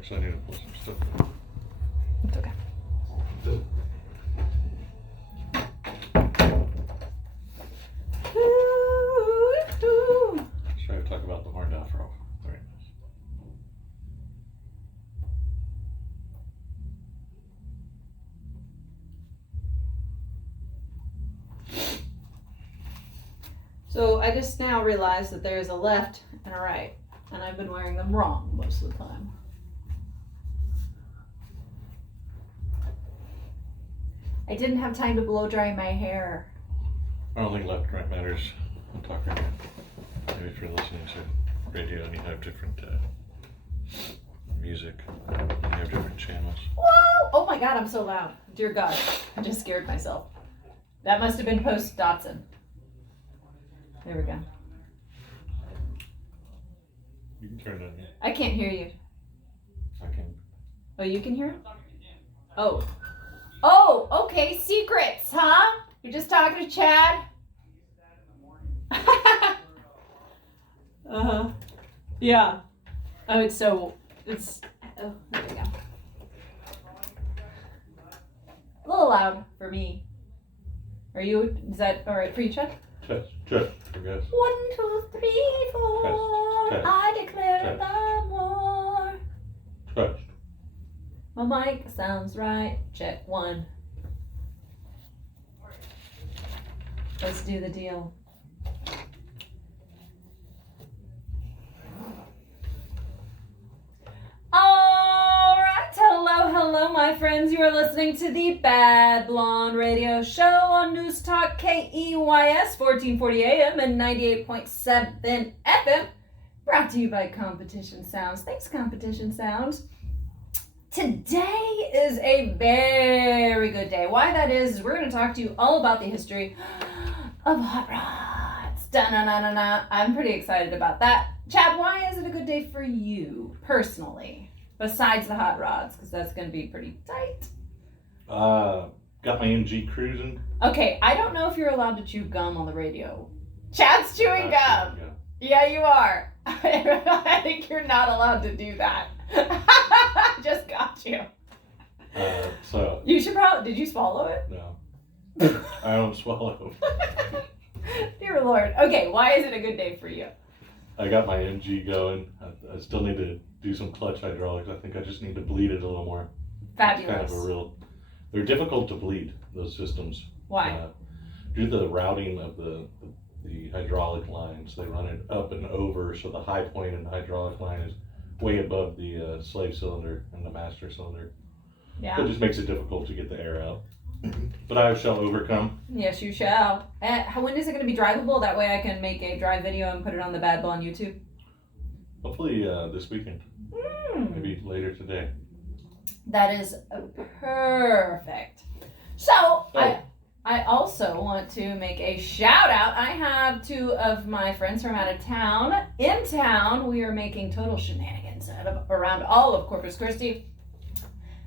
Actually, I need to pull some stuff. It's okay. Should I talk about the horned afro? Very nice. So I just now realized that there is a left and a right, and I've been wearing them wrong most of the time. I didn't have time to blow dry my hair. I don't think left and right matters on talk radio. Maybe if you're listening to radio and you have different music, and you have different channels. Whoa! Oh my God, I'm so loud. Dear God, I just scared myself. That must have been post Dotson. There we go. You can turn it on. I can't hear you. I can. Oh, you can hear? Oh. Oh, okay, secrets, huh? You're just talking to Chad? Uh-huh. Yeah. Oh, it's, oh, there we go. A little loud for me. Is that all right for you, Chad? Test, I guess. 1, 2, 3, 4. Test. I declare Test. the war. Touched. My mic sounds right. Check 1. Let's do the deal. All right. Hello, my friends. You are listening to the Bad Blonde Radio Show on News Talk KEYS 1440 AM and 98.7 FM. Brought to you by Competition Sounds. Thanks, Competition Sounds. Today is a very good day. Why that is we're going to talk to you all about the history of hot rods. Da-na-na-na-na. I'm pretty excited about that. Chad, why is it a good day for you, personally, besides the hot rods? Because that's going to be pretty tight. Got my MG cruising. Okay, I don't know if you're allowed to chew gum on the radio. Chad's chewing gum. Yeah, you are. I think you're not allowed to do that. Just got you. So. You should probably. Did you swallow it? No. I don't swallow. Dear Lord. Okay, why is it a good day for you? I got my MG going. I still need to do some clutch hydraulics. I think I just need to bleed it a little more. Fabulous. It's kind of they're difficult to bleed, those systems. Why? Due to the routing of the hydraulic lines. They run it up and over, so the high point in the hydraulic line is way above the slave cylinder and the master cylinder. Yeah. So it just makes it difficult to get the air out. But I shall overcome. Yes, you shall. When is it going to be drivable? That way I can make a drive video and put it on the Bad Blonde YouTube. Hopefully this weekend. Maybe later today. That is perfect. So, I also want to make a shout out. I have 2 of my friends from out of town. In town, we are making total shenanigans around all of Corpus Christi.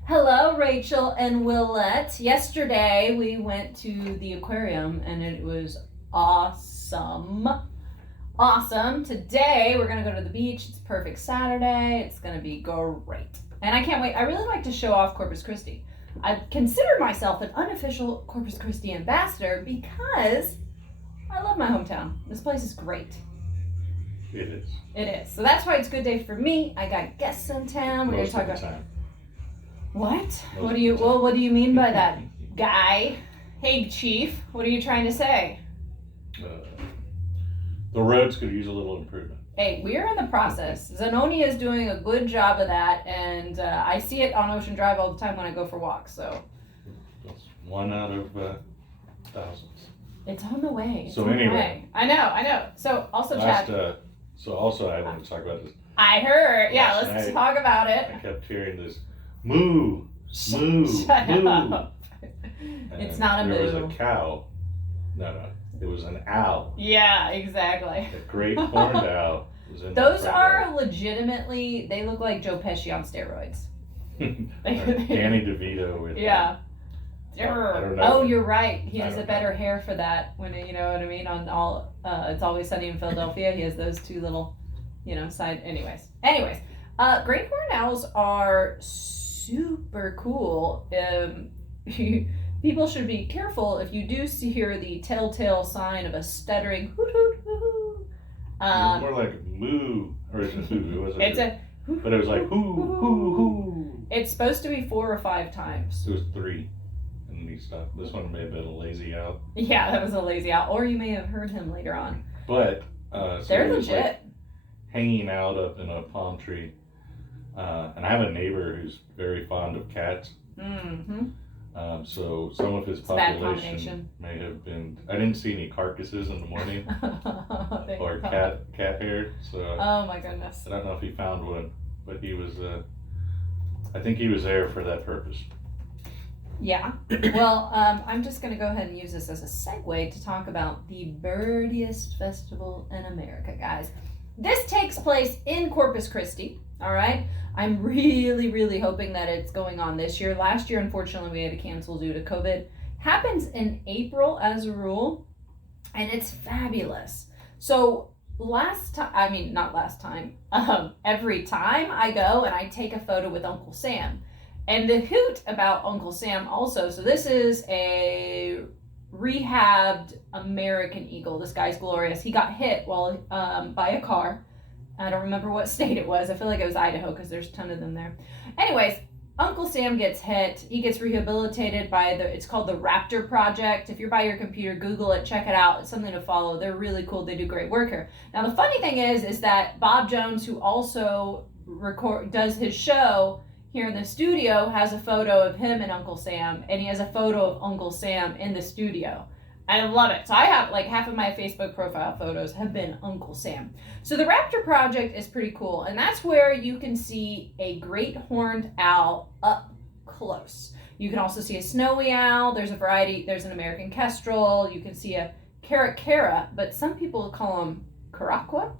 Hello, Rachel and Willette. Yesterday, we went to the aquarium, and it was awesome. Awesome. Today, we're going to go to the beach. It's perfect Saturday. It's going to be great. And I can't wait. I really like to show off Corpus Christi. I consider myself an unofficial Corpus Christi ambassador because I love my hometown. This place is great. It is. It is. So that's why it's a good day for me. I got guests in town. We're going to talk about... Time. What? What do you mean by that, guy? Hey, Chief, what are you trying to say? The roads could use a little improvement. Hey, we're in the process. Zanoni is doing a good job of that, and I see it on Ocean Drive all the time when I go for walks, so. That's 1 out of thousands. It's on the way. So anyway. I know. So also, Chad. I want to talk about this. I heard. Yeah, Last let's night, talk about it. I kept hearing this moo, moo, Shut moo. up. It's not a moo. There was a cow. No. It was an owl. Yeah, exactly. A great horned owl. Those are legitimately, they look like Joe Pesci on steroids. Danny DeVito with yeah. I don't know. Oh, you're right. He has a better hair for that. When you know what I mean. On all, It's Always Sunny in Philadelphia. He has those 2 little, side. Anyways. Great horned owls are super cool. People should be careful if you do hear the telltale sign of a stuttering hoot hoot hoo hoo. It was more like moo, or is it hoo? It wasn't. It's a, but it was like hoo hoo hoo. it's supposed to be 4 or 5 times. It was 3, and he stopped. This one may have been a lazy owl. Yeah, that was a lazy owl, or you may have heard him later on. But so they're he was, legit. like, hanging out up in a palm tree, and I have a neighbor who's very fond of cats. Mm-hmm. So some of his It's a bad population combination. may have been. I didn't see any carcasses in the morning or cat hair, so Oh my goodness. I don't know if he found one, but he was. I think he was there for that purpose. Yeah. Well, I'm just going to go ahead and use this as a segue to talk about the birdiest festival in America, guys. This takes place in Corpus Christi, all right? I'm really, really hoping that it's going on this year. Last year, unfortunately, we had to cancel due to COVID. Happens in April as a rule, and it's fabulous. So every time I go and I take a photo with Uncle Sam. And the hoot about Uncle Sam also, so this is a rehabbed American eagle. This guy's glorious. He got hit while by a car. I don't remember what state it was. I feel like it was Idaho because there's a ton of them there. Anyways, Uncle Sam gets hit. He gets rehabilitated by it's called the Raptor Project. If you're by your computer, Google it, check it out. It's something to follow. They're really cool. They do great work here. Now, the funny thing is that Bob Jones, who also does his show here in the studio, has a photo of him and Uncle Sam, and he has a photo of Uncle Sam in the studio. I love it. So I have like half of my Facebook profile photos have been Uncle Sam. So the Raptor Project is pretty cool, and that's where you can see a great horned owl up close. You can also see a snowy owl. There's a variety. There's an American kestrel. You can see a caracara, but some people call them caracua.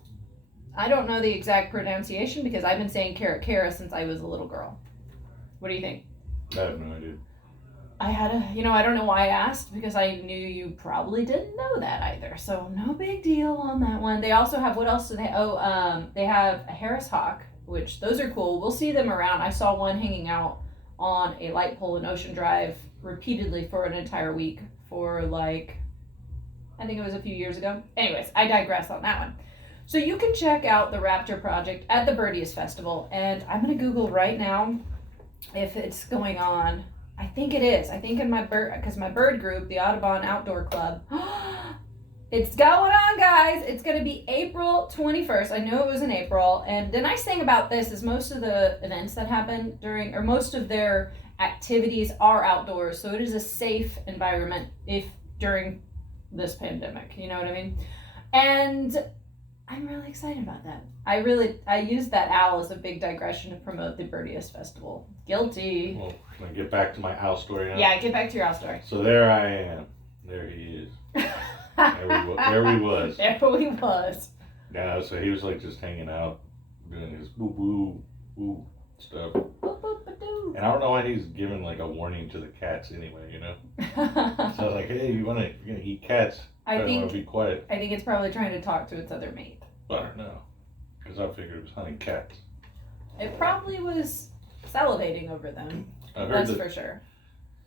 I don't know the exact pronunciation because I've been saying caracara since I was a little girl. What do you think? I have no idea. I don't know why I asked because I knew you probably didn't know that either. So no big deal on that one. They also have, what else do they, they have a Harris hawk, which those are cool. We'll see them around. I saw one hanging out on a light pole in Ocean Drive repeatedly for an entire week for I think it was a few years ago. Anyways, I digress on that one. So you can check out the Raptor Project at the Birdiest Festival, and I'm going to Google right now if it's going on. I think it is. I think in my bird group, the Audubon Outdoor Club, it's going on, guys. It's going to be April 21st. I know it was in April, and the nice thing about this is most of the events that happen most of their activities are outdoors, so it is a safe environment during this pandemic, you know what I mean? And I'm really excited about that. I used that owl as a big digression to promote the Birdiest Festival. Guilty. Well, can I get back to my owl story now? Yeah, get back to your owl story. So there I am. There he is. There we was. There we was. Yeah, so he was like just hanging out, doing his boo boo boo stuff. And I don't know why he's giving like a warning to the cats anyway, you know? So I was like, hey, you're gonna eat cats. I want to be quiet. I think it's probably trying to talk to its other mate. I don't know. Because I figured it was hunting cats. It probably was salivating over them. That's for sure.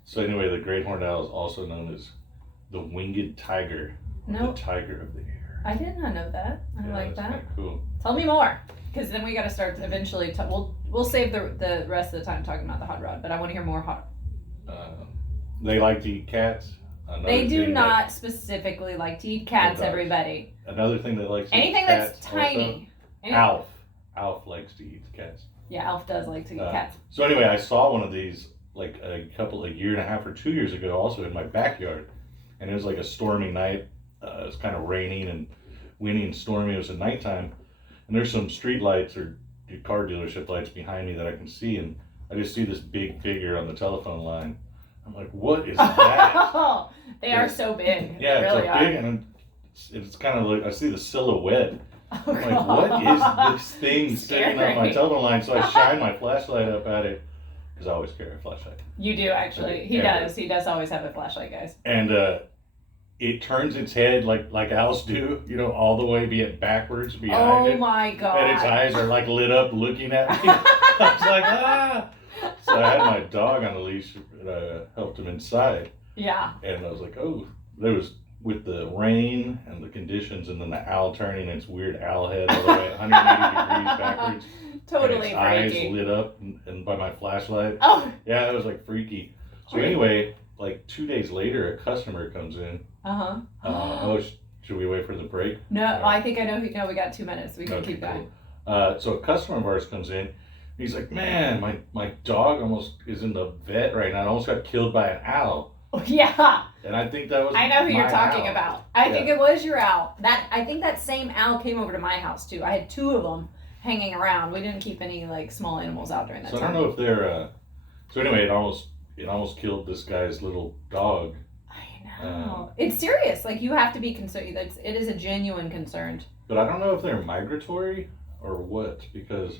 So anyway, the great horned owl is also known as the winged tiger. The tiger of the air. I did not know that. I like that. Kind of cool. Tell me more. Because then we got to start eventually. We'll save the rest of the time talking about the hot rod, but I want to hear more hot. They like to eat cats. They do not specifically like to eat cats, everybody. Another thing that likes to anything eat cats that's tiny. Alf. Alf likes to eat cats. Yeah, Alf does like to eat cats. So anyway, I saw one of these like a year and a half or 2 years ago, also in my backyard, and it was like a stormy night. It was kind of raining and windy and stormy. It was at nighttime, and there's some street lights or car dealership lights behind me that I can see, and I just see this big figure on the telephone line. I'm like, what is that? They are so big. Yeah, they really it's big, and it's kind of like I see the silhouette. Oh, I'm like, what is this thing sitting on my telephone line? So I shine my flashlight up at it because I always carry a flashlight. You do actually. He does. He does always have a flashlight, guys. And it turns its head like owls do, all the way backwards behind Oh it. my god. And its eyes are like lit up looking at me. I was like, ah. So I had my dog on the leash and I helped him inside. Yeah. And I was like, oh, there was with the rain and the conditions and then the owl turning its weird owl head all the way 180 degrees backwards. Totally and its freaky. eyes lit up and by my flashlight. Oh. Yeah, it was like freaky. So anyway, like 2 days later, a customer comes in. Should we wait for the break? No, I think I know. No, we got 2 minutes. We can keep going. Cool. So a customer of ours comes in. He's like, man, my dog almost is in the vet right now. I almost got killed by an owl. Oh, yeah. And I think that was I know who you're talking owl. about. I think it was your owl. I think that same owl came over to my house too. I had 2 of them hanging around. We didn't keep any like small animals out during that time. So I don't know if they're. So anyway, it almost killed this guy's little dog. I know. It's serious. Like you have to be concerned. It is a genuine concern. But I don't know if they're migratory or what, because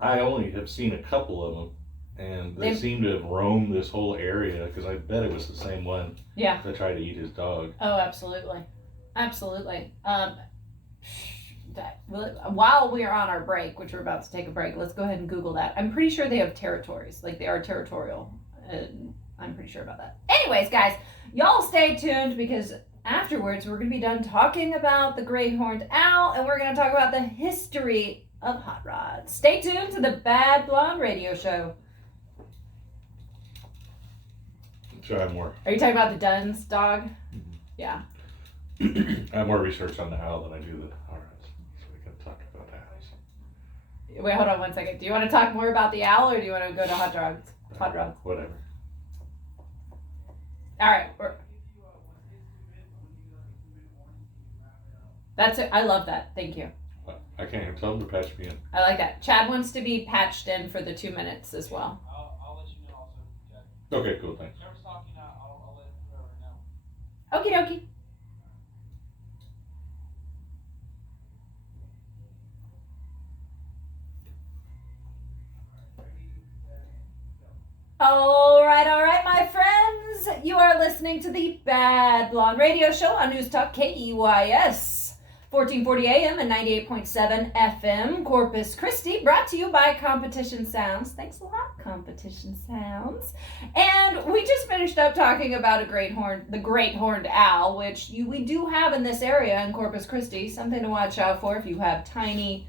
I only have seen a couple of them, and they seem to have roamed this whole area, because I bet it was the same one that tried to eat his dog. Oh, absolutely. Absolutely. While we're on our break, which we're about to take a break, let's go ahead and Google that. I'm pretty sure they have territories. Like they are territorial. I'm pretty sure about that. Anyways, guys, y'all stay tuned because afterwards we're going to be done talking about the great horned owl and we're going to talk about the history of hot rods. Stay tuned to the Bad Blonde Radio Show. So I have more. Are you talking about the Dunn's dog? Mm-hmm. Yeah. I have more research on the owl than I do the hot rods, so we can talk about owls. Wait, hold on 1 second. Do you want to talk more about the owl or do you want to go to hot rods? Hot rods. Whatever. All right. That's it. I love that. Thank you. I can't even tell them to patch me in. I like that. Chad wants to be patched in for the 2 minutes as well. I'll let you know also, Chad. Okay, cool, thanks. Whoever's talking, I'll let whoever know. Okie dokie. All right, my friends. You are listening to the Bad Blonde Radio Show on News Talk KEYS, 1440 AM and 98.7 FM, Corpus Christi, brought to you by Competition Sounds. Thanks a lot, Competition Sounds. And we just finished up talking about the great horned owl, which we do have in this area in Corpus Christi. Something to watch out for if you have tiny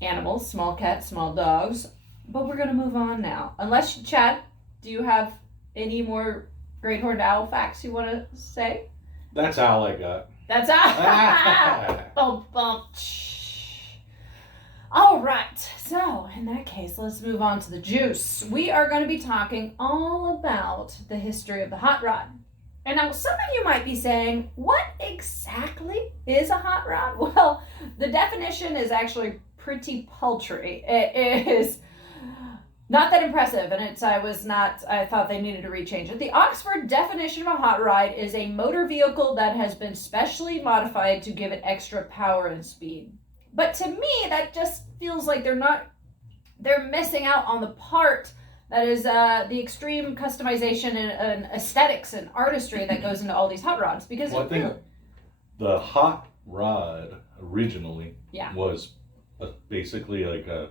animals, small cats, small dogs. But we're going to move on now. Unless, Chad, do you have any more great horned owl facts you want to say? That's all I got. That's all. Bum, bum. All right. So, in that case, let's move on to the juice. We are going to be talking all about the history of the hot rod. And now, some of you might be saying, what exactly is a hot rod? Well, the definition is actually pretty paltry. It is not that impressive, and I thought they needed to rechange it. The Oxford definition of a hot rod is a motor vehicle that has been specially modified to give it extra power and speed. But to me, that just feels like they're missing out on the part that is the extreme customization and aesthetics and artistry that goes into all these hot rods. Because I think the hot rod originally was basically like a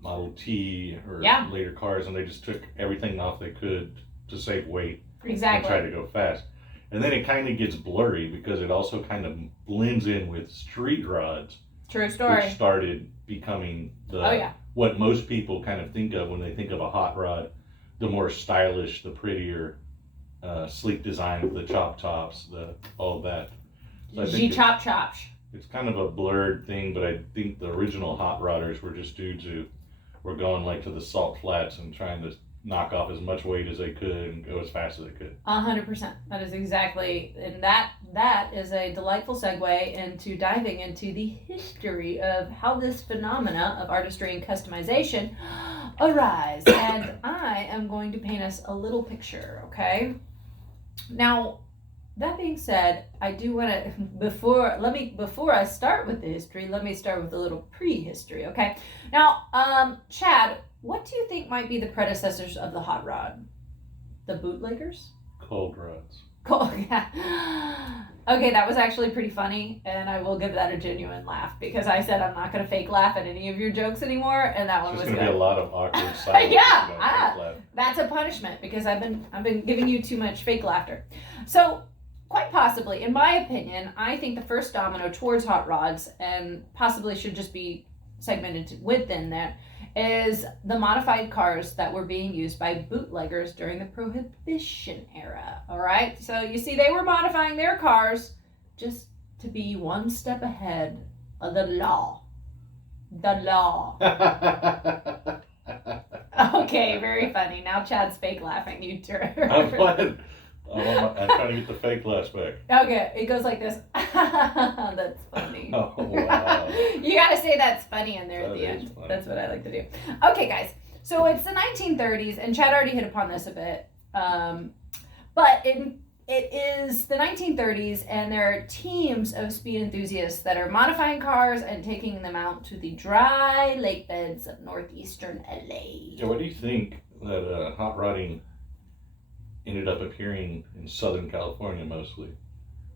Model T or later cars, and they just took everything off they could to save weight and try to go fast. And then it kind of gets blurry because it also kind of blends in with street rods. True story. Which started becoming what most people kind of think of when they think of a hot rod, the more stylish, the prettier, sleek design of the chop tops, all that. So chop chops. It's kind of a blurred thing, but I think the original hot rodders were just dudes who were going like to the salt flats and trying to knock off as much weight as they could and go as fast as they could. 100%. That is exactly, and that is a delightful segue into diving into the history of how this phenomena of artistry and customization arise. And I am going to paint us a little picture, okay? Now, that being said, I do want to, before I start with the history, let me start with a little prehistory, okay? Now, Chad, what do you think might be the predecessors of the hot rod? The bootleggers? Cold rods. Cool. Yeah. Okay, that was actually pretty funny, and I will give that a genuine laugh because I said I'm not going to fake laugh at any of your jokes anymore, and that one There's was going to good. be a lot of awkward silence. Yeah, if you don't fake laugh. That's a punishment because I've been giving you too much fake laughter. So, quite possibly, in my opinion, I think the first domino towards hot rods, and possibly should just be segmented within that, is the modified cars that were being used by bootleggers during the Prohibition era. All right, so you see, they were modifying their cars just to be one step ahead of the law. The law. Okay, very funny. Now Chad's fake laughing. You turn. I'm playing. I'm trying to get the fake laughs back. Okay, it goes like this. That's funny. Oh, wow. You gotta say that's funny in there at That the is end. funny. That's what I like to do. Okay, guys. So it's the 1930s, and Chad already hit upon this a bit. But it is the 1930s, and there are teams of speed enthusiasts that are modifying cars and taking them out to the dry lake beds of northeastern LA. Yeah, what do you think that hot rodding ended up appearing in Southern California mostly?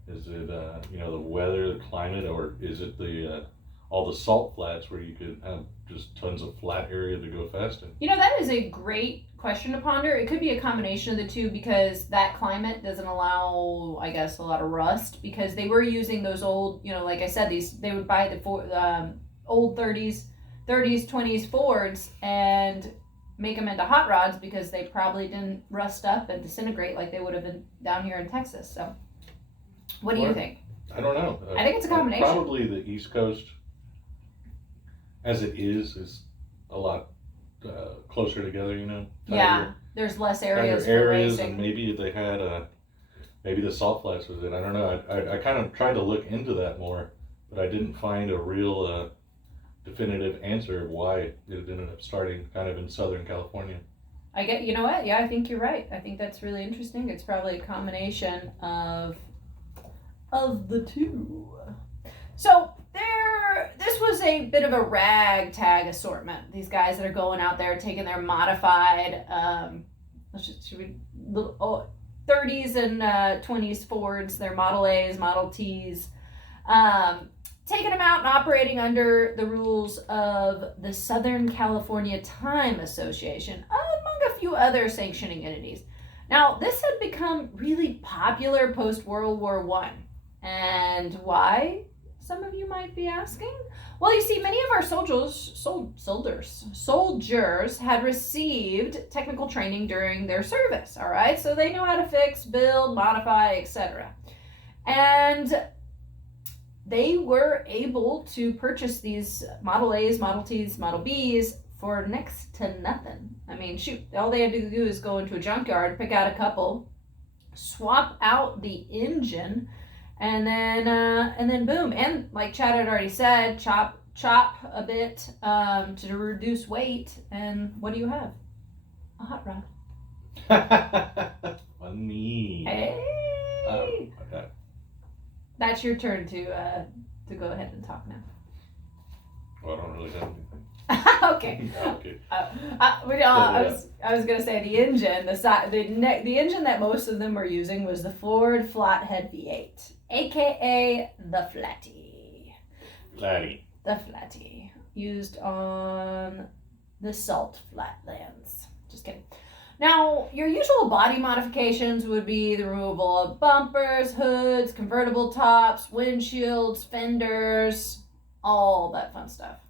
Is it the weather, the climate, or is it the all the salt flats where you could have just tons of flat area to go fast in? You know, that is a great question to ponder. It could be a combination of the two because that climate doesn't allow, I guess, a lot of rust because they were using those old, like I said, they would buy the old 30s, 20s Fords and make them into hot rods because they probably didn't rust up and disintegrate like they would have been down here in Texas. So, what do you think? I don't know. I think it's a combination. Probably the East Coast, as it is a lot closer together. Yeah, there's less tighter areas for areas, racing. and maybe they had maybe the salt flats was it. I don't know. I kind of tried to look into that more, but I didn't find a real definitive answer of why it ended up starting kind of in Southern California. You know what? Yeah, I think you're right. I think that's really interesting. It's probably a combination of the two. So this was a bit of a ragtag assortment. These guys that are going out there taking their modified 30s and 20s Fords, their Model A's, Model T's, taking them out and operating under the rules of the Southern California Time Association, among a few other sanctioning entities. Now, this had become really popular post-World War I. And why, some of you might be asking? Well, you see, many of our soldiers had received technical training during their service, all right? So they know how to fix, build, modify, etc. And they were able to purchase these Model A's, Model T's, Model B's for next to nothing. I mean, shoot, all they had to do is go into a junkyard, pick out a couple, swap out the engine, and then boom. And like Chad had already said, chop a bit to reduce weight. And what do you have? A hot rod. Funny. Hey. Okay. That's your turn to go ahead and talk now. Well, I don't really have anything. Okay. Okay. I was gonna say the engine, the engine that most of them were using was the Ford Flathead V8, aka the Flatty. Laddie. The Flatty, used on the salt flatlands. Just kidding. Now, your usual body modifications would be the removal of bumpers, hoods, convertible tops, windshields, fenders, all that fun stuff.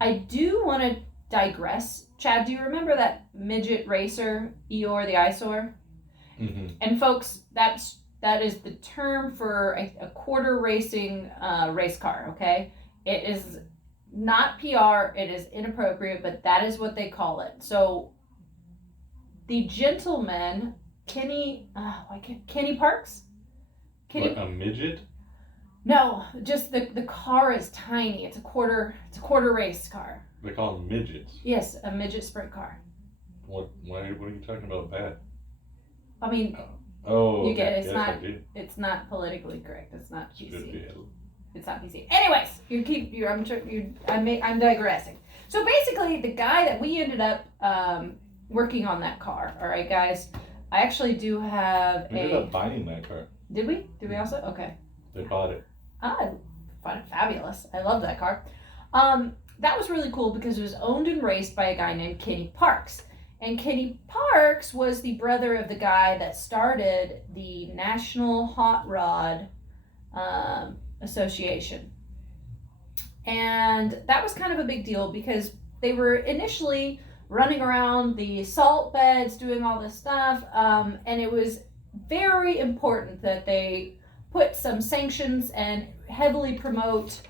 I do want to digress. Chad, do you remember that midget racer, Eeyore the Eyesore? Mm-hmm. And folks, that is the term for a quarter racing race car, okay? It is not PR, it is inappropriate, but that is what they call it. So the gentleman, Kenny Parks? Like a midget? No, just the car is tiny. It's a quarter race car. They call them midgets. Yes, a midget sprint car. What are you talking about bad? I mean, Oh, you get it. yes, I do. It's not politically correct. It's not Should PC. be. It's not PC. Anyways, I'm digressing. So basically, the guy that we ended up working on that car. All right, guys. I actually do have We ended up buying that car. Did we? Did we also? Okay. They bought it. I find it fabulous. I love that car. That was really cool because it was owned and raced by a guy named Kenny Parks. And Kenny Parks was the brother of the guy that started the National Hot Rod Association. And that was kind of a big deal because they were initially running around the salt beds doing all this stuff. And it was very important that they put some sanctions and heavily promote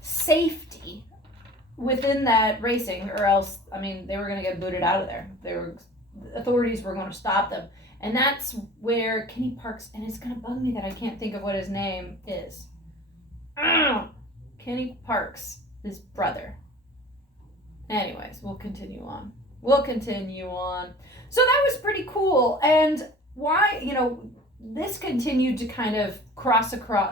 safety within that racing, or else, I mean, they were going to get booted out of there. Authorities were going to stop them. And that's where Kenny Parks, and it's going to bug me that I can't think of what his name is. Kenny Parks, his brother. Anyways, we'll continue on. So that was pretty cool. And why, this continued to kind of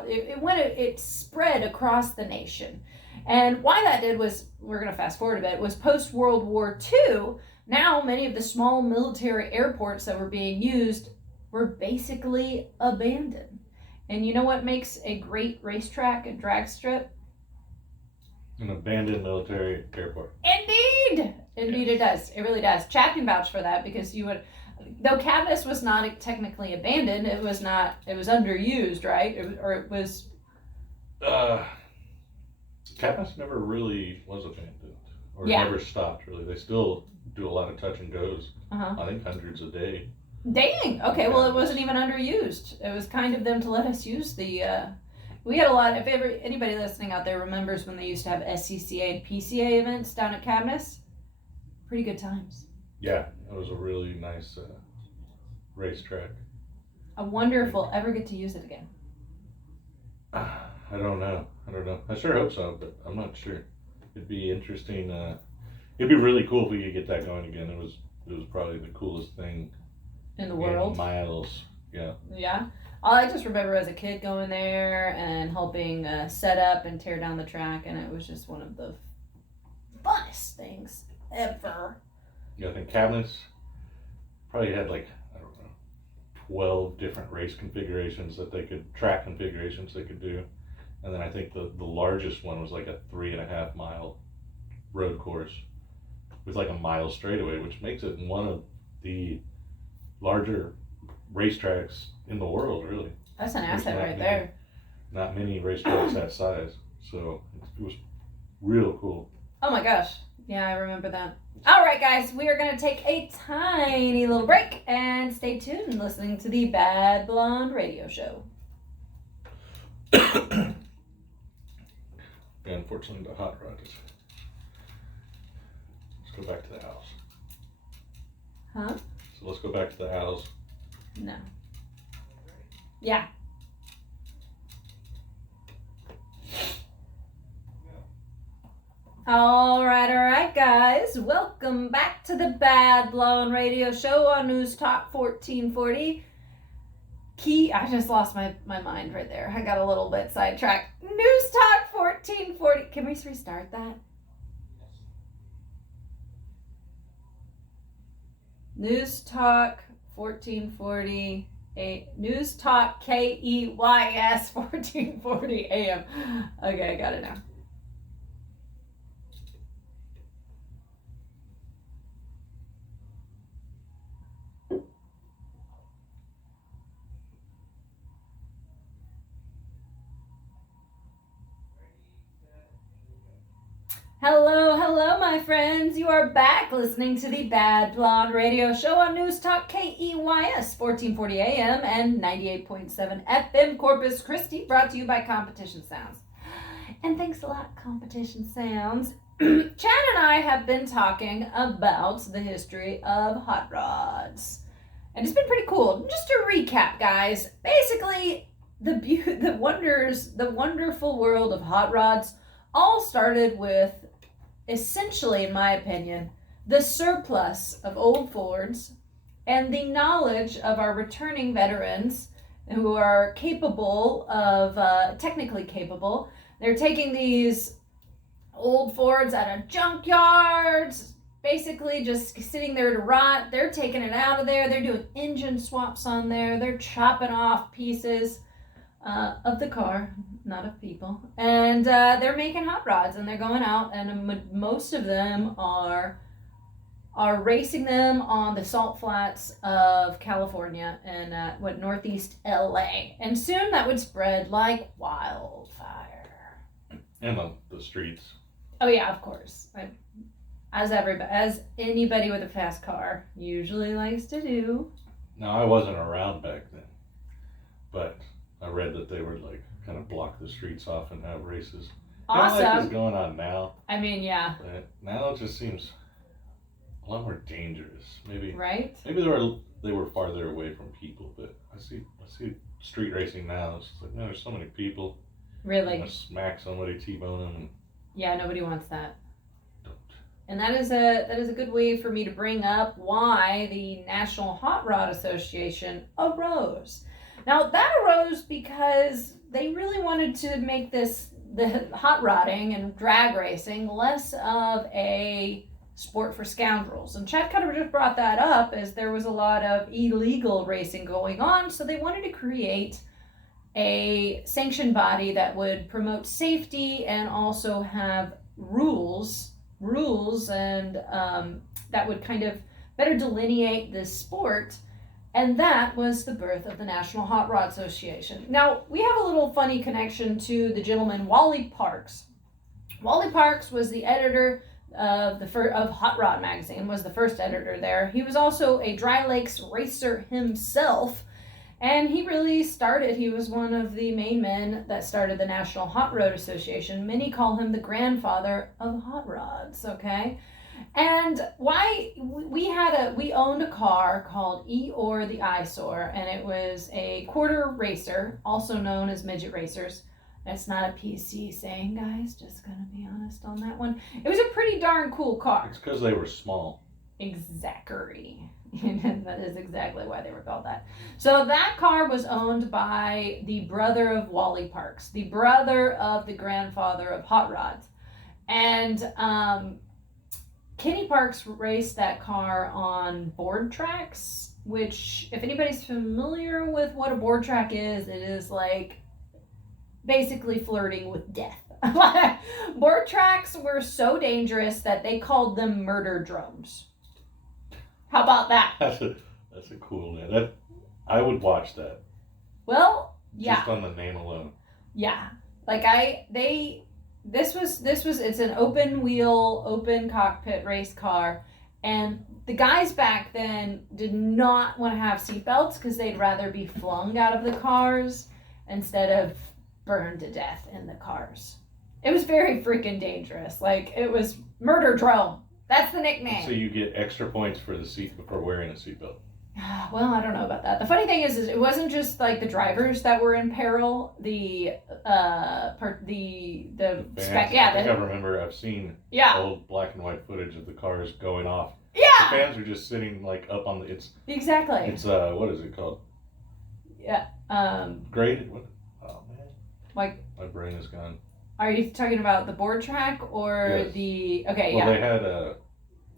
it spread across the nation. And why that did was, we're going to fast forward a bit, was post-World War II, now many of the small military airports that were being used were basically abandoned. And you know what makes a great racetrack and drag strip? An abandoned military airport. Indeed! Indeed, Yes. It does. It really does. Chad can vouch for that because though Cadmus was not technically abandoned, it was underused, right? It was. Cadmus never really was abandoned, or Yeah. never stopped, really. They still do a lot of touch and goes. Uh-huh. I think hundreds a day. Dang! Okay, well, it wasn't even underused. It was kind of them to let us use the. We had a lot. If anybody listening out there remembers when they used to have SCCA and PCA events down at Cadmus, pretty good times. Yeah, it was a really nice racetrack. I wonder if we'll ever get to use it again. I don't know. I sure hope so, but I'm not sure. It'd be interesting. It'd be really cool if we could get that going again. It was probably the coolest thing In the world. Miles. Yeah. Yeah. I just remember as a kid going there and helping set up and tear down the track, and it was just one of the funnest things ever. Yeah, I think Cadmus probably had 12 different race configurations track configurations they could do. And then I think the largest one was like a 3.5 mile road course with like a mile straightaway, which makes it one of the larger racetracks in the world, really. That's an There's asset not right many- there. Not many racetracks that size. So it was real cool. Oh my gosh. Yeah, I remember that. All right, guys, we are going to take a tiny little break and stay tuned listening to the Bad Blonde Radio Show. Yeah, unfortunately, the hot rod is. Let's go back to the house. Huh? So let's go back to the house. No. Yeah. All right, guys. Welcome back to the Bad Blonde Radio Show on News Talk 1440. I just lost my mind right there. I got a little bit sidetracked. News Talk 1440. Can we restart that? News Talk 1440. News Talk KEYS 1440 AM. Okay, I got it now. Hello, my friends. You are back listening to the Bad Blonde Radio Show on News Talk KEYS 1440 AM and 98.7 FM Corpus Christi, brought to you by Competition Sounds. And thanks a lot, Competition Sounds. Chad and I have been talking about the history of hot rods. And it's been pretty cool. Just to recap, guys, basically the wonderful world of hot rods all started with, essentially, in my opinion, the surplus of old Fords and the knowledge of our returning veterans who are technically capable. They're taking these old Fords out of junkyards, basically just sitting there to rot. They're taking it out of there. They're doing engine swaps on there. They're chopping off pieces of the car, not of people. And they're making hot rods, and they're going out, and most of them are racing them on the salt flats of California and northeast LA. And soon that would spread like wildfire. And on the streets. Oh yeah, of course. As anybody with a fast car usually likes to do. Now, I wasn't around back then, but I read that they would like kind of block the streets off and have races. Awesome. Kind of like is going on now. I mean, yeah. But now it just seems a lot more dangerous. Maybe Right? they were farther away from people, but I see street racing now. It's just like, no, there's so many people. Really? I smack somebody, T-bone them, and Yeah, nobody wants that. don't. And that is a good way for me to bring up why the National Hot Rod Association arose. Now that arose because they really wanted to make the hot rodding and drag racing less of a sport for scoundrels. And Chad kind of just brought that up as there was a lot of illegal racing going on, so they wanted to create a sanctioned body that would promote safety and also have rules and that would kind of better delineate this sport. And that was the birth of the National Hot Rod Association. Now, we have a little funny connection to the gentleman Wally Parks. Wally Parks was the editor of Hot Rod magazine, was the first editor there. He was also a Dry Lakes racer himself, and he was one of the main men that started the National Hot Rod Association. Many call him the grandfather of hot rods, okay? And why we owned a car called Eeyore the Eyesore, and it was a quarter racer, also known as midget racers. That's not a PC saying, guys, just gonna be honest on that one. It was a pretty darn cool car. It's because they were small. Exactly. That is exactly why they were called that. So that car was owned by the brother of Wally Parks, the brother of the grandfather of hot rods. And Kenny Parks raced that car on board tracks, which, if anybody's familiar with what a board track is, it is like basically flirting with death. Board tracks were so dangerous that they called them murder drones. How about that? That's a cool name. I would watch that. Well, yeah. Just on the name alone. Yeah. Like this was it's an open wheel, open cockpit race car, and the guys back then did not want to have seatbelts because they'd rather be flung out of the cars instead of burned to death in the cars. It was very freaking dangerous. Like, it was murder drone. That's the nickname. So you get extra points for the seat for wearing a seatbelt. Well, I don't know about that. The funny thing is it wasn't just like the drivers that were in peril. I remember I've seen old black and white footage of the cars going off. Yeah. The fans are just sitting like up on the Exactly. It's what is it called? Yeah. Graded. What? Oh man. Like, my brain is gone. Are you talking about the board track or Yes. the? Okay, well, yeah.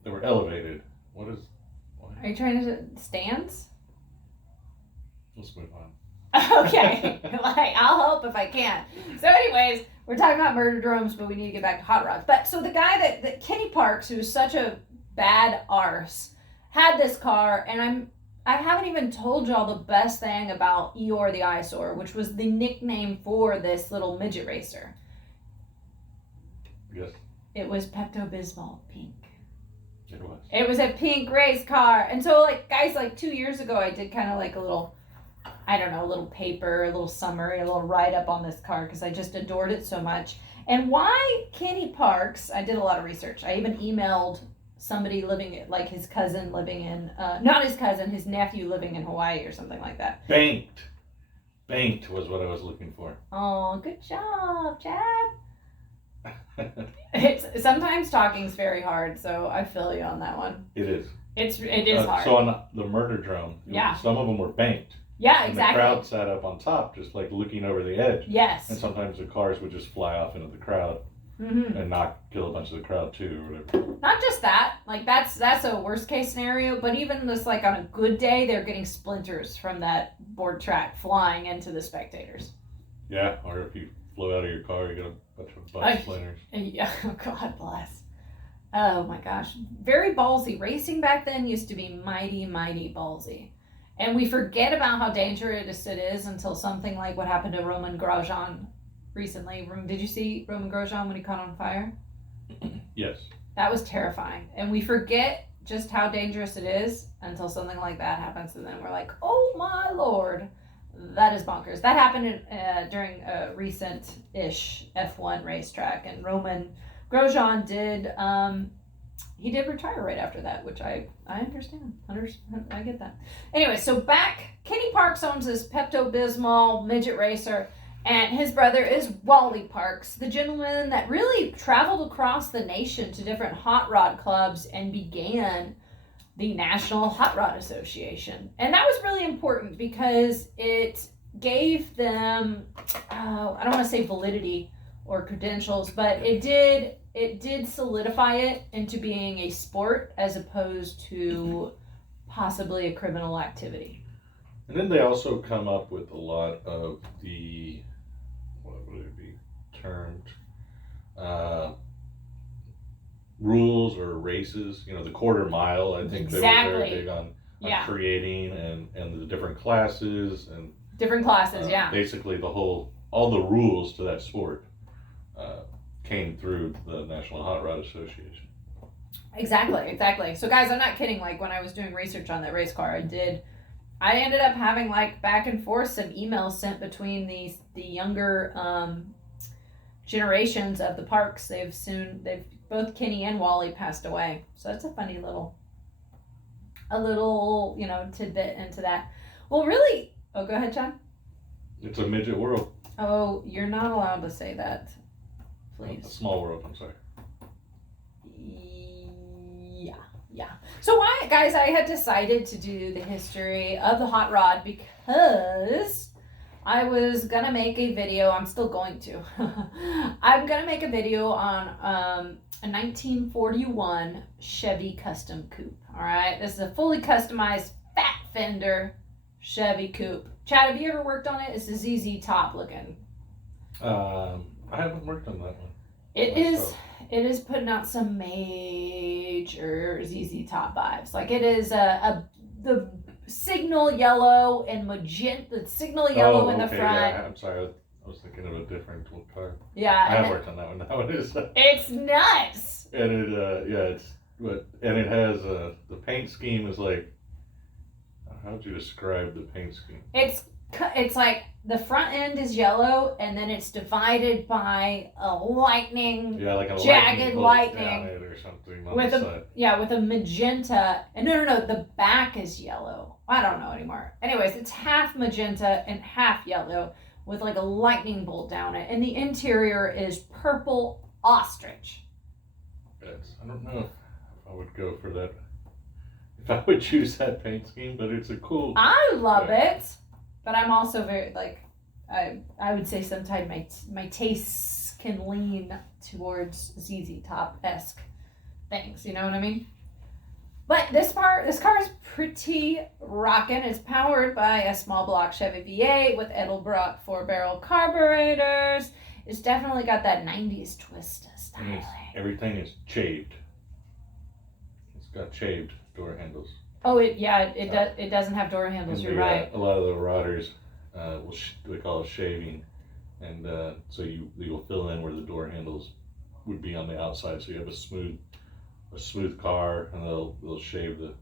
they were elevated. What is? Are you trying to stands? Let's move on. Okay, like, I'll help if I can. So, anyways, we're talking about murder drones, but we need to get back to hot rods. But so the guy that Kenny Parks, who's such a bad arse, had this car, and I haven't even told y'all the best thing about Eeyore the Eyesore, which was the nickname for this little midget racer. Yes. It was Pepto-Bismol pink. It was. It was a pink race car. And so, like, guys, like 2 years ago, I did kind of like a little, I don't know, a little paper, a little summary, a little write-up on this car because I just adored it so much. And why Kenny Parks, I did a lot of research. I even emailed somebody living, like his cousin living in, not his cousin, his nephew living in Hawaii or something like that. Banked was what I was looking for. Oh, good job, Chad. It's sometimes talking's very hard, so I feel you on that one. It is. It is hard. So on the murder drone, some of them were banked. Yeah, and exactly. the crowd sat up on top, just like looking over the edge. Yes. And sometimes the cars would just fly off into the crowd and kill a bunch of the crowd too, or whatever. Not just that. like that's a worst case scenario. But even just like on a good day, they're getting splinters from that board track flying into the spectators. Yeah, or if you flow out of your car, you get a bunch of butt splinters. Yeah, God bless. Oh my gosh, very ballsy. Racing back then used to be mighty, mighty ballsy. And we forget about how dangerous it is until something like what happened to Roman Grosjean recently. Did you see Roman Grosjean when he caught on fire? Yes. That was terrifying. And we forget just how dangerous it is until something like that happens. And then we're like, oh my Lord, that is bonkers. That happened during a recent-ish F1 racetrack. And Roman Grosjean did, he did retire right after that, which I understand. I get that. Anyway, so back, Kenny Parks owns this Pepto-Bismol midget racer, and his brother is Wally Parks, the gentleman that really traveled across the nation to different hot rod clubs and began the National Hot Rod Association. And that was really important because it gave them, I don't want to say validity or credentials, but it did solidify it into being a sport as opposed to possibly a criminal activity. And then they also come up with a lot of the, what would it be termed, rules or races. You know, the quarter mile. I think they were very big on creating and the different classes and different classes. Basically, all the rules to that sport came through the National Hot Rod Association. Exactly. So guys, I'm not kidding. Like when I was doing research on that race car, I ended up having like back and forth some emails sent between the younger generations of the Parks. They've both Kenny and Wally passed away. So that's a funny little tidbit into that. Well, really, go ahead, John. It's a midget world. Oh, you're not allowed to say that. Please. A small world, I'm sorry. Yeah. So guys, I had decided to do the history of the hot rod because I was gonna make a video. I'm still going to. I'm gonna make a video on a 1941 Chevy Custom Coupe. All right, this is a fully customized fat fender Chevy Coupe. Chad, have you ever worked on it? It's a ZZ Top looking. I haven't worked on that one. It is putting out some major ZZ Top vibes. Like it is the signal yellow and magenta. The signal yellow in the front. Yeah, I'm sorry. I was thinking of a different car. Yeah, I have worked on that one. That one is. It's nuts. And it has the paint scheme is like. How would you describe the paint scheme? It's like the front end is yellow, and then it's divided by a lightning, like a jagged lightning down it or something with a magenta. And no, the back is yellow. I don't know anymore. Anyways, it's half magenta and half yellow with like a lightning bolt down it, and the interior is purple ostrich. I don't know if I would go for that. If I would choose that paint scheme, but it's a cool. I love it. But I'm also very, like, I would say sometimes my tastes can lean towards ZZ Top-esque things, you know what I mean? But this car is pretty rockin'. It's powered by a small block Chevy V8 with Edelbrock 4-barrel carburetors. It's definitely got that 90s twist styling. Everything is shaved. It's got shaved door handles. Oh, it doesn't have door handles. You're right. A lot of the rodders, they call it shaving, and so you'll fill in where the door handles would be on the outside, so you have a smooth car, and they'll shave the.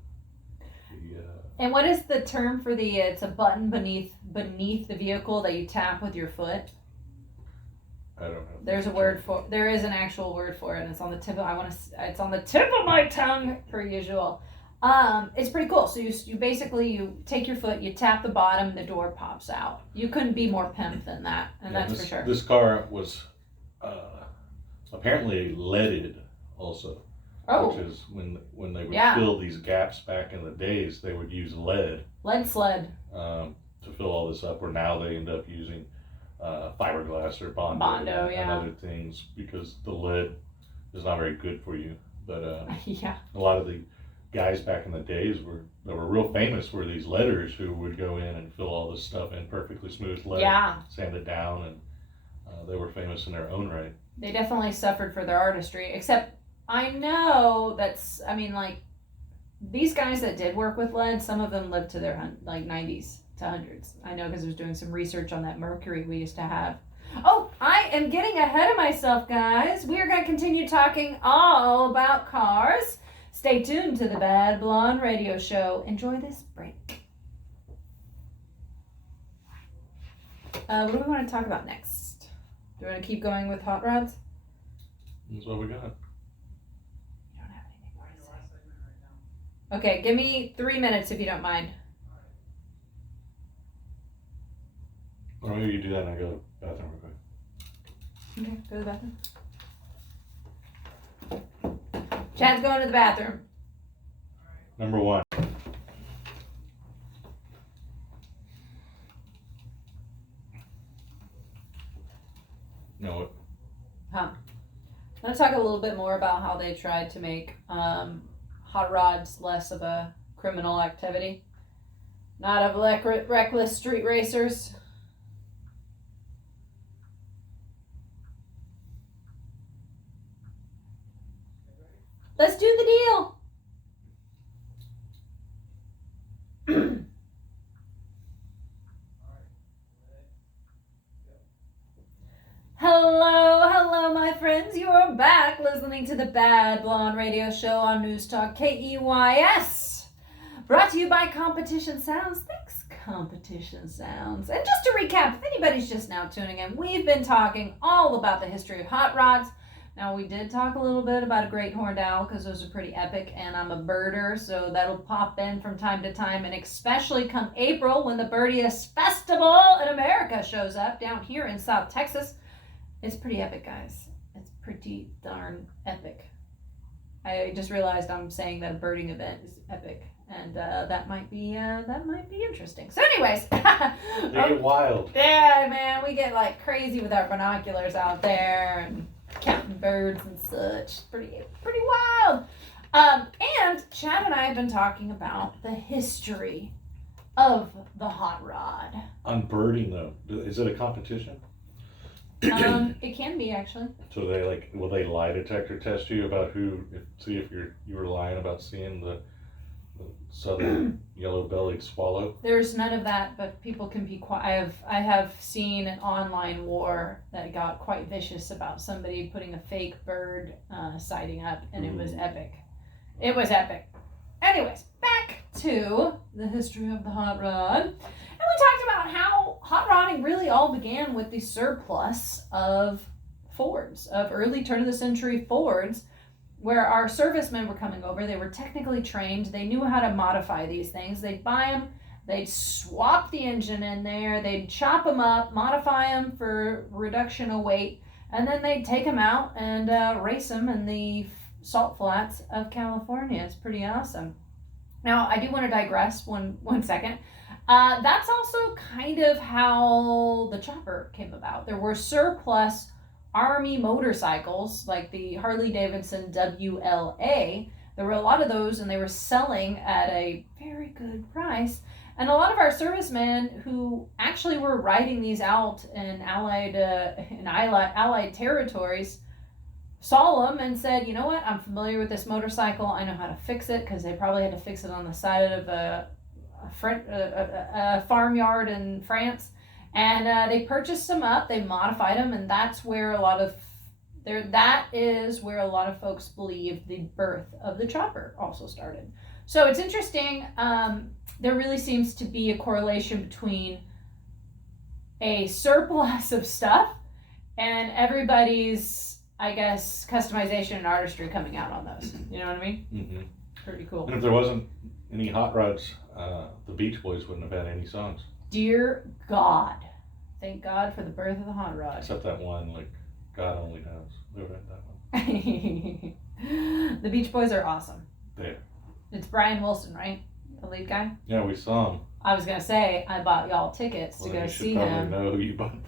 And what is the term for the? It's a button beneath the vehicle that you tap with your foot. I don't know. There's a word for. There is an actual word for it, and it's on the tip of. It's on the tip of my tongue, per usual. It's pretty cool. So you basically take your foot, you tap the bottom, the door pops out. You couldn't be more pimp than that, and that's for sure. This car was apparently leaded also. Oh. Which is when they would fill these gaps back in the days, they would use lead. Lead sled. To fill all this up, where now they end up using fiberglass or Bondo and other things because the lead is not very good for you. But Yeah. a lot of the guys back in the days that were real famous were these letters who would go in and fill all this stuff in perfectly smooth lead, Yeah. sand it down, and they were famous in their own right. They definitely suffered for their artistry, except I know like these guys that did work with lead, some of them lived to their like 90s to hundreds. I know because I was doing some research on that mercury we used to have. Oh, I am getting ahead of myself, guys. We are going to continue talking all about cars. Stay tuned to the Bad Blonde Radio Show. Enjoy this break. What do we want to talk about next? Do we want to keep going with hot rods? That's what we got. You don't have anything more to say. Okay, give me 3 minutes if you don't mind. Or maybe you do that and I go to the bathroom real quick. Okay, go to the bathroom. Chad's going to the bathroom. Number one. No. I'm going to talk a little bit more about how they tried to make hot rods less of a criminal activity. Not of reckless street racers. Let's do the deal. Hello, my friends. You are back listening to the Bad Blonde Radio Show on News Talk KEYS. Brought to you by Competition Sounds. Thanks, Competition Sounds. And just to recap, if anybody's just now tuning in, we've been talking all about the history of hot rods. Now, we did talk a little bit about a great horned owl because those are pretty epic, and I'm a birder, so that'll pop in from time to time, and especially come April when the Birdiest Festival in America shows up down here in South Texas. It's pretty epic, guys. It's pretty darn epic. I just realized I'm saying that a birding event is epic, and that might be interesting. So, anyways, They get wild. Yeah, man, we get like crazy with our binoculars out there and counting birds and such. Pretty wild. And Chad and I have been talking about the history of the hot rod. On birding though, is it a competition? It can be actually. So will they lie detector test you about see if you were lying about seeing the southern yellow-bellied swallow? There's none of that, but people can be quiet. I have seen an online war that got quite vicious about somebody putting a fake bird sighting up, and it was epic. It was epic. Anyways, back to the history of the hot rod. And we talked about how hot rodding really all began with the surplus of Fords, of early turn of the century Fords, where our servicemen were coming over. They were technically trained. They knew how to modify these things. They'd buy them. They'd swap the engine in there. They'd chop them up, modify them for reduction of weight, and then they'd take them out and race them in the salt flats of California. It's pretty awesome. Now, I do want to digress one second. That's also kind of how the chopper came about. There were surplus Army motorcycles, like the Harley-Davidson WLA. There were a lot of those, and they were selling at a very good price. And a lot of our servicemen who actually were riding these out in Allied territories saw them and said, you know what, I'm familiar with this motorcycle. I know how to fix it, because they probably had to fix it on the side of a farmyard in France. And they purchased them up, they modified them, and that is where a lot of folks believe the birth of the chopper also started. So it's interesting. There really seems to be a correlation between a surplus of stuff and everybody's, I guess, customization and artistry coming out on those. You know what I mean? Mm-hmm. Pretty cool. And if there wasn't any hot rods, the Beach Boys wouldn't have had any songs. Dear God. Thank God for the birth of the hot rod. Except that one, like, God only knows. They would have that one. The Beach Boys are awesome. Yeah. It's Brian Wilson, right? The lead guy? Yeah, we saw him. I was going to say, I bought y'all tickets to go see him. You should probably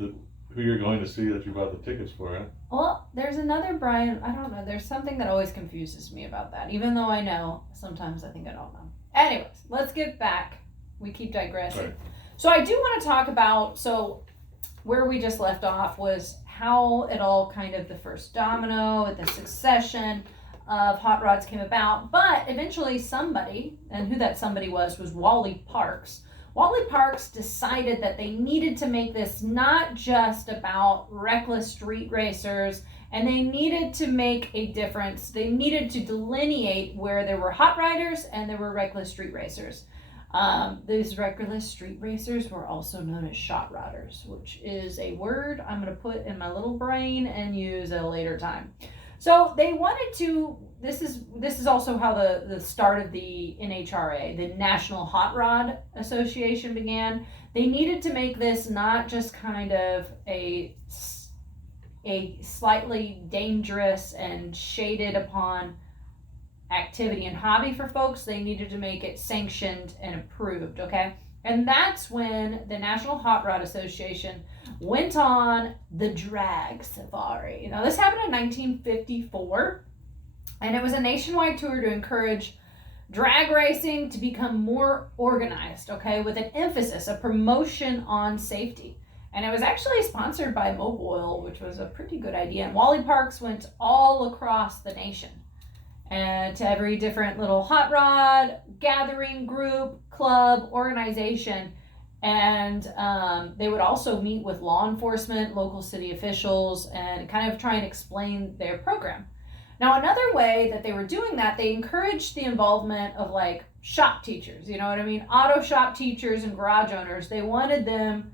know who you're going to see that you bought the tickets for, huh? Well, there's another Brian. I don't know. There's something that always confuses me about that. Even though I know, sometimes I think I don't know. Anyways, let's get back. We keep digressing. Right. So I do want to talk about, where we just left off was how it all kind of, the first domino, the succession of hot rods came about. But eventually somebody, and who that somebody was Wally Parks. Wally Parks decided that they needed to make this not just about reckless street racers, and they needed to make a difference. They needed to delineate where there were hot riders and there were reckless street racers. These reckless street racers were also known as shot rodders, which is a word I'm going to put in my little brain and use at a later time. So they wanted to, this is also how the start of the NHRA, the National Hot Rod Association, began. They needed to make this not just kind of a slightly dangerous and shaded upon activity and hobby for folks. They needed to make it sanctioned and approved, okay? And that's when the National Hot Rod Association went on the drag safari. Now, this happened in 1954, and it was a nationwide tour to encourage drag racing to become more organized, okay, with an emphasis, a promotion on safety. And it was actually sponsored by Mobil Oil, which was a pretty good idea. And Wally Parks went all across the nation, and to every different little hot rod gathering, group, club, organization. And they would also meet with law enforcement, local city officials, and kind of try and explain their program. Now, another way that they were doing that, they encouraged the involvement of like shop teachers, you know what I mean? Auto shop teachers and garage owners. They wanted them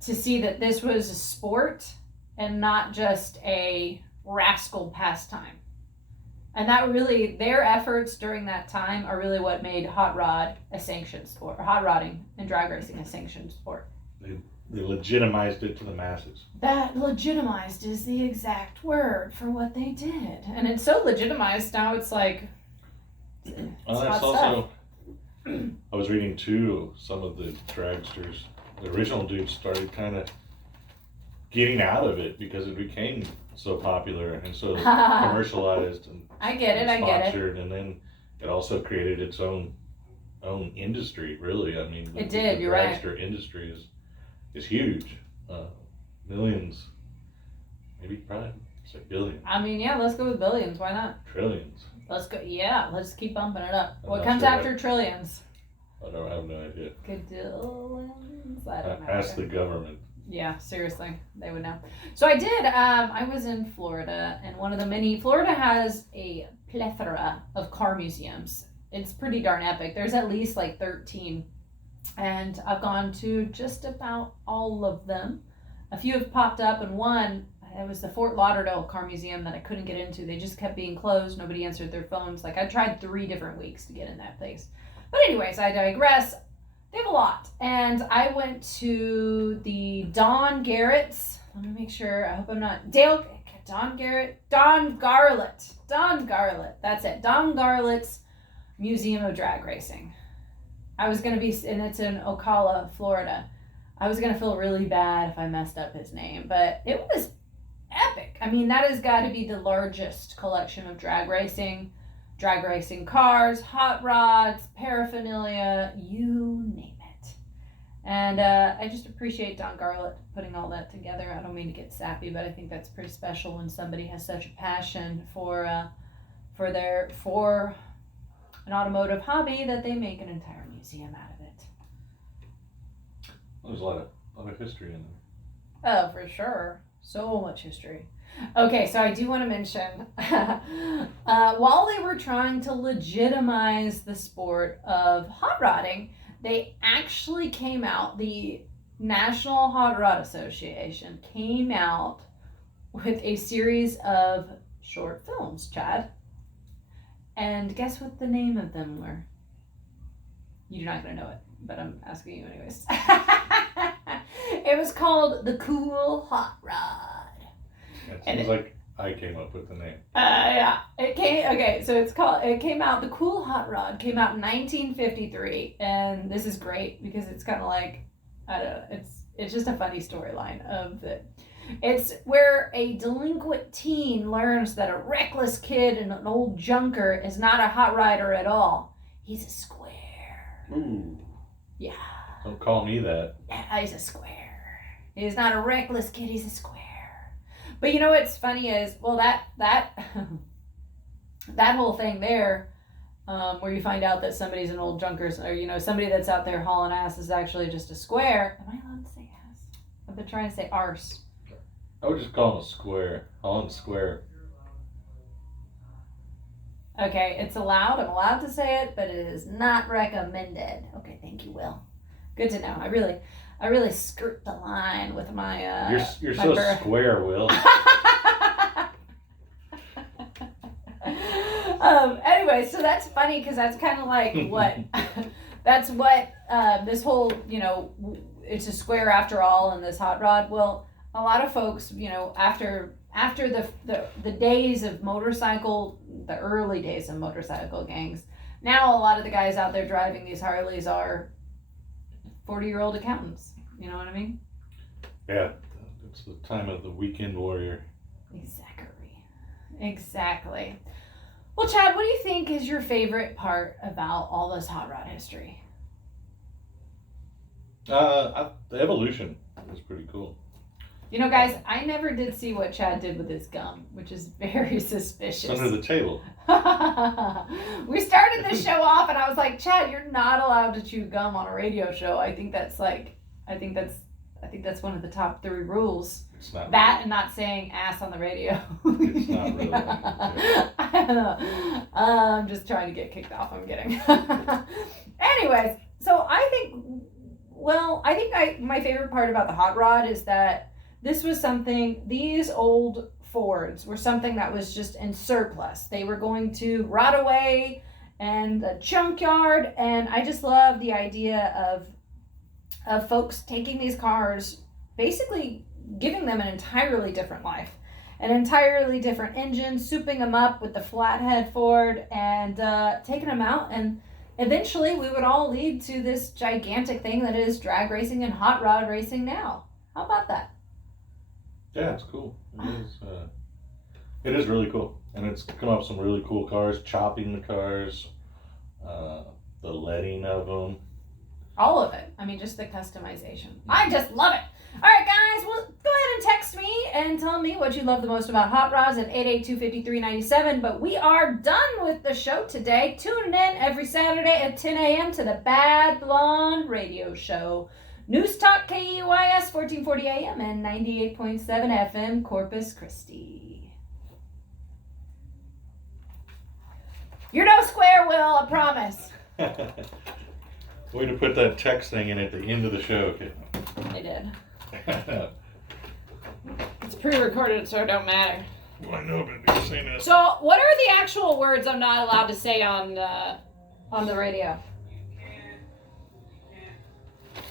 to see that this was a sport and not just a rascal pastime. And that really, their efforts during that time are really what made hot rod a sanctioned sport, or hot rodding and drag racing a sanctioned sport. They legitimized it to the masses. That legitimized is the exact word for what they did. And it's so legitimized now, it's like, Well, that's also, I was reading too, some of the dragsters, the original dudes started kind of getting out of it because it became so popular and so commercialized and I get it. sponsored, and then it also created its own industry. Really, I mean, It did, the you're right. dragster industry is huge, millions, maybe probably say billions, I mean, yeah, let's go with billions. Why not? trillions. Let's go. Yeah, let's keep bumping it up. I'm What not comes sure after trillions? I have no idea. Gadillions? I don't know. Ask the government. Yeah, seriously, they would know. So I did. I was in Florida, and one of the many. Florida has a plethora of car museums. It's pretty darn epic. There's at least like 13, and I've gone to just about all of them. A few have popped up, and one, it was the Fort Lauderdale Car Museum that I couldn't get into. They just kept being closed. Nobody answered their phones. Like, I tried 3 different weeks to get in that place. But anyways, I digress. They have a lot. And I went to the Don Garrett's. Let me make sure. I hope I'm not. Don Garrett? Don Garlett. That's it. Don Garlett's Museum of Drag Racing. I was going to be, and it's in Ocala, Florida. I was going to feel really bad if I messed up his name, but it was epic. I mean, that has got to be the largest collection of drag racing cars, hot rods, paraphernalia, you name it. And I just appreciate Don Garlett putting all that together. I don't mean to get sappy, but I think that's pretty special when somebody has such a passion for an automotive hobby that they make an entire museum out of it. There's a lot of history in there. Oh, for sure. So much history. Okay, so I do want to mention, while they were trying to legitimize the sport of hot rodding, they actually came out, the National Hot Rod Association came out with a series of short films, Chad. And guess what the name of them were? You're not going to know it, but I'm asking you anyways. It was called The Cool Hot Rod. It seems like I came up with the name. Yeah. It came out, The Cool Hot Rod came out in 1953, and this is great because it's kind of like, I don't know, it's just a funny storyline of the. It's where a delinquent teen learns that a reckless kid and an old junker is not a hot rider at all. He's a square. Ooh. Yeah. Don't call me that. Yeah, he's a square. He's not a reckless kid, he's a square. But you know what's funny is, well, that that whole thing there, where you find out that somebody's an old junker, or somebody that's out there hauling ass is actually just a square. Am I allowed to say ass? I've been trying to say arse. I would just call him a square. Holland Square. Okay, it's allowed. I'm allowed to say it, but it is not recommended. Okay, thank you, Will. Good to know. I really skirt the line with my You're my so birth. square, Will. Anyway, so that's funny because that's kind of like what that's what this whole it's a square after all in this hot rod. Well, a lot of folks after the days of the early days of motorcycle gangs, now a lot of the guys out there driving these Harleys are 40-year-old accountants. You know what I mean? Yeah, it's the time of the weekend warrior. Exactly. Well, Chad, what do you think is your favorite part about all this hot rod history? The evolution was pretty cool. Guys, I never did see what Chad did with his gum, which is very suspicious. It's under the table. We started this show off, and I was like, Chad, you're not allowed to chew gum on a radio show. I think that's one of the top 3 rules. It's not That really. and not saying ass on the radio. It's not really. Yeah. I don't know. I'm just trying to get kicked off. I'm kidding. Anyways, so I think my favorite part about the hot rod is that this was something, these old Fords were something that was just in surplus. They were going to rot away and a junkyard, and I just love the idea of folks taking these cars, basically giving them an entirely different life, an entirely different engine, souping them up with the flathead Ford, and taking them out, and eventually we would all lead to this gigantic thing that is drag racing and hot rod racing now. How about that? Yeah, it's cool. It is really cool. And it's come up with some really cool cars, chopping the cars, the leading of them. All of it. I mean, just the customization. I just love it. All right, guys, well, go ahead and text me and tell me what you love the most about hot rods at 882-5397. But we are done with the show today. Tune in every Saturday at 10 a.m. to the Bad Blonde Radio Show. News Talk KUIS 1440 AM and 98.7 FM Corpus Christi. You're no square, Will, I promise. Way to put that text thing in at the end of the show. I did. It's pre-recorded, so it don't matter. Well, I know, but you're saying that. So, what are the actual words I'm not allowed to say on the radio?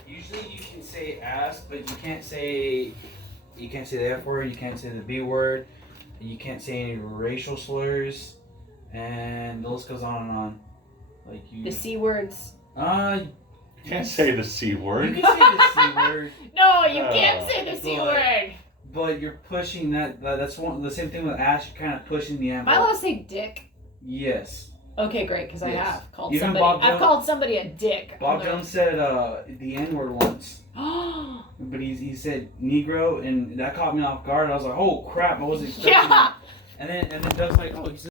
Usually you can say ass, but you can't say the F word, you can't say the B word, you can't say any racial slurs, and the list goes on and on. The C words. You can't say the C word. You can say the C word. No, you can't say the C but- word. But you're pushing that's the same thing with ass, you're kind of pushing the Am I envelope. allowed to say dick? Yes. Okay, great, because I Yes. have called Even somebody. Bob I've Jones- called somebody a dick. Bob Jones said the N word once. But he said Negro, and that caught me off guard. I was like, oh crap, I wasn't expecting Yeah. that. And then Doug's like, oh, he said